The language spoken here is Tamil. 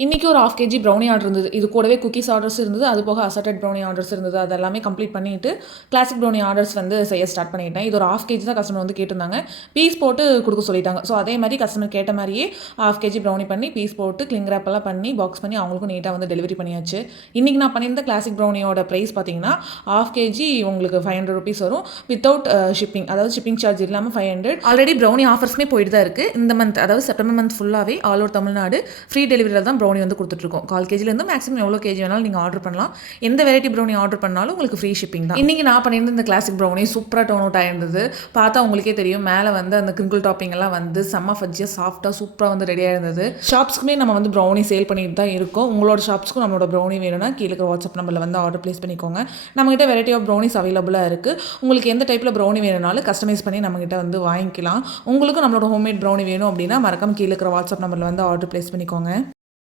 இன்றைக்கி ஒரு 1/2 kg ப்ரௌனி ஆர்டர் இருந்தது. இது கூடவே குக்கீஸ் ஆர்டர்ஸ் இருந்தது. அது போக அசார்டட் ப்ரௌனி ஆர்டர்ஸ் இருந்தது. அது எல்லாமே கம்ப்ளீட் பண்ணிவிட்டு கிளாசிக் ப்ரௌனி ஆர்டர்ஸ் வந்து செய்ய ஸ்டார்ட் பண்ணிட்டேன். இது ஒரு 1/2 kg தான் கஸ்டமர் வந்து கேட்டிருந்தாங்க. பீஸ் போட்டு கொடுக்க சொல்லிட்டாங்க. ஸோ அதே மாதிரி கஸ்டமர் கேட்ட மாதிரியே 1/2 kg ப்ரௌனி பண்ணி பீஸ் போட்டு கிளிங் ரேப்பெல்லாம் பண்ணி பாக்ஸ் பண்ணி அவங்களுக்கும் நீட்டாக வந்து டெலிவரி பண்ணியாச்சு. இன்றைக்கி நான் பண்ணியிருந்த கிளாசிக் ப்ரௌனியோட ப்ரைஸ் பார்த்தீங்கன்னா 1/2 kg உங்களுக்கு 500 rupees வரும். வித்தவுட் ஷிப்பிங், அதாவது ஷிப்பிங் சார்ஜ் இல்லாமல் 500. ஆல்ரெடி ப்ரௌனி ஆஃபர்ஸ்மே போயிட்டு தான் இருக்குது. இந்த மந்த், அதாவது செப்டம்பர் மந்த் ஃபுல்லாகவே ஆல் ஓவர் தமிழ்நாடு ஃப்ரீ டெலிவரியில் தான் ப்ரௌனி வந்து கொடுத்துட்ருக்கோம். 1/4 kgலேருந்து மேக்ஸிமம் எவ்வளோ கேஜி வேணாலும் நீங்கள் ஆர்டர் பண்ணலாம். எந்த வெரைட்டி ப்ரௌனி ஆர்டர் பண்ணாலும் உங்களுக்கு ஃப்ரீ ஷிப்பிங் தான். இன்றைக்கி நான் பண்ணியிருந்த இந்த கிளாசிக் ப்ரௌனி சூப்பராக டர்ன் அவுட் ஆயிருந்தது. பார்த்தா உங்களுக்கே தெரியும், மேலே வந்து அந்த கிரிங்கிள் டாப்பிங் எல்லாம் வந்து செம்ம ஃபஜ்ஜியாக சாஃப்ட்டாக சூப்பராக வந்து ரெடியாக இருந்தது. ஷாப்ஸ்க்குமே நம்ம வந்து ப்ரௌனி சேல் பண்ணிட்டு தான் இருக்கோம். உங்களோட ஷாப்ஸ்க்கும் நம்மளோட ப்ரௌனி வேணும்னா கீழே இருக்கிற வாட்ஸ்அப் நம்பரில் வந்து ஆர்டர் ப்ளேஸ் பண்ணிக்கோங்க. நம்மகிட்ட வெரைட்டி ஆஃப் ப்ரௌனிஸ் அவைலபிளாக இருக்குது. உங்களுக்கு எந்த டைப்பில் ப்ரௌனி வேணும்னாலும் கஸ்டமைஸ் பண்ணி நம்மகிட்ட வந்து வாங்கிக்கலாம். உங்களுக்கும் நம்மளோட ஹோம்மேட் ப்ரௌனி வேணும் அப்படின்னா மறக்காம கீழே இருக்கிற வாட்ஸ்அப் நம்பரில் வந்து ஆர்டர் ப்ளேஸ் பண்ணிக்கோங்க.